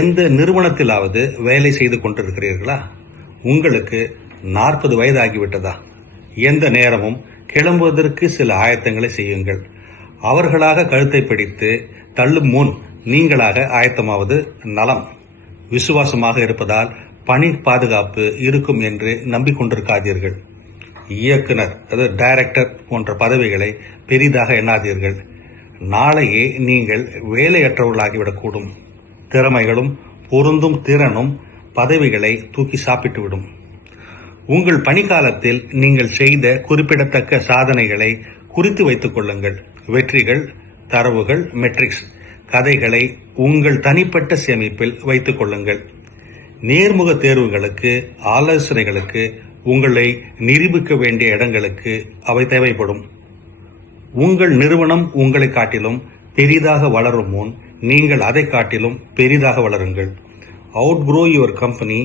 எந்த நிறுவனத்திலாவது வேலை செய்து கொண்டிருக்கிறீர்களா? உங்களுக்கு 40 வயது ஆகிவிட்டதா? எந்த நேரமும் கிளம்புவதற்கு சில ஆயத்தங்களை செய்யுங்கள். அவர்களாக கழுத்தை பிடித்து தள்ளும் முன் நீங்களாக ஆயத்தமாவது நலம். விசுவாசமாக இருப்பதால் பணி பாதுகாப்பு இருக்கும் என்று நம்பிக்கொண்டிருக்காதீர்கள். இயக்குனர் டைரக்டர் போன்ற பதவிகளை பெரிதாக எண்ணாதீர்கள். நாளையே நீங்கள் வேலையற்றவர்களாகிவிடக்கூடும். திறமைகளும் பொருந்தும் திறனும் பதவிகளை தூக்கி சாப்பிட்டுவிடும். உங்கள் பணிக்காலத்தில் நீங்கள் செய்த குறிப்பிடத்தக்க சாதனைகளை குறித்து வைத்துக் கொள்ளுங்கள். வெற்றிகள், தரவுகள், மெட்ரிக்ஸ், கதைகளை உங்கள் தனிப்பட்ட சேமிப்பில் வைத்துக் கொள்ளுங்கள். நேர்முக தேர்வுகளுக்கு, ஆலோசனைகளுக்கு, உங்களை நிரூபிக்க வேண்டிய இடங்களுக்கு அவை தேவைப்படும். உங்கள் நிறுவனம் உங்களை காட்டிலும் பெரிதாக வளரும் முன் நீங்கள் அதை காட்டிலும் பெரிதாக வளருங்கள். Outgrow your company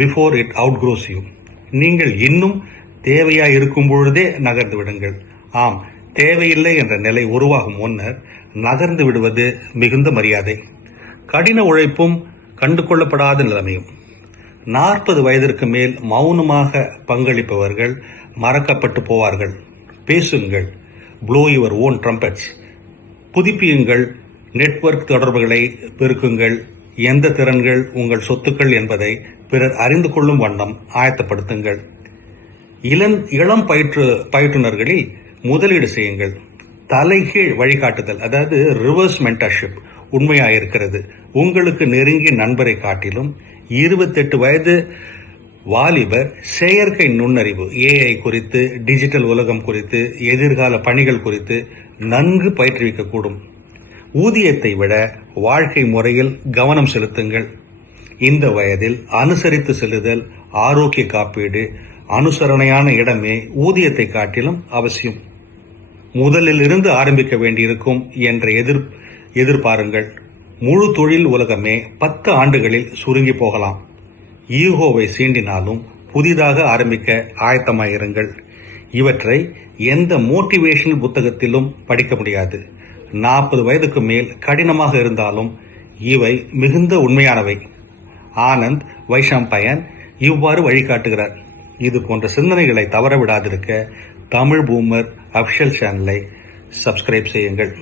before it outgrows you. நீங்கள் இன்னும் தேவையாய் இருக்கும் பொழுதே நகர்ந்து விடுங்கள். ஆம், தேவையில்லை என்ற நிலை உருவாகும் முன்னர் நகர்ந்து விடுவது மிகுந்த மரியாதை. கடின உழைப்பும் கண்டு கொள்ளப்படாத நிலைமையும். 40 வயதிற்கு மேல் மௌனமாக பங்களிப்பவர்கள் மறக்கப்பட்டு போவார்கள். பேசுங்கள். Blow your own trumpets. புதுப்பியுங்கள். நெட்வொர்க் தொடர்புகளை பெருக்குங்கள். எந்த திறன்கள் உங்கள் சொத்துக்கள் என்பதை பிறர் அறிந்து கொள்ளும் வண்ணம் ஆயத்தப்படுத்துங்கள். இளம் பயிற்றுனர்களில் முதலீடு செய்யுங்கள். தலைகீழ் வழிகாட்டுதல், அதாவது ரிவர்ஸ் மென்டர்ஷிப் உண்மையாயிருக்கிறது. உங்களுக்கு நெருங்கிய நண்பரை காட்டிலும் 28 வயது வாலிபர் செயற்கை நுண்ணறிவு AI குறித்து, டிஜிட்டல் உலகம் குறித்து, எதிர்கால பணிகள் குறித்து நன்கு பயிற்றுவிக்கக்கூடும். ஊதியத்தை விட வாழ்க்கை முறையில் கவனம் செலுத்துங்கள். இந்த வயதில் அனுசரித்து செல்லுதல், ஆரோக்கிய காப்பீடு, அனுசரணையான இடமே ஊதியத்தை காட்டிலும் அவசியம். முதலில் இருந்து ஆரம்பிக்க வேண்டியிருக்கும் என்ற எதிர்பாருங்கள். முழு தொழில் உலகமே 10 ஆண்டுகளில் சுருங்கி போகலாம். ஈகோவை சீண்டினாலும் புதிதாக ஆரம்பிக்க ஆயத்தமாயிருங்கள். இவற்றை எந்த மோட்டிவேஷனல் புத்தகத்திலும் படிக்க முடியாது. 40 வயதுக்கு மேல் கடினமாக இருந்தாலும் இவை மிகுந்த உண்மையானவை. ஆனந்த் வைஷாம்பயன் இவ்வாறு வழிகாட்டுகிறார். இது போன்ற சிந்தனைகளை தவற விடாதிருக்க தமிழ் பூமர் அஃபிஷியல் சேனலை சப்ஸ்கிரைப் செய்யுங்கள்.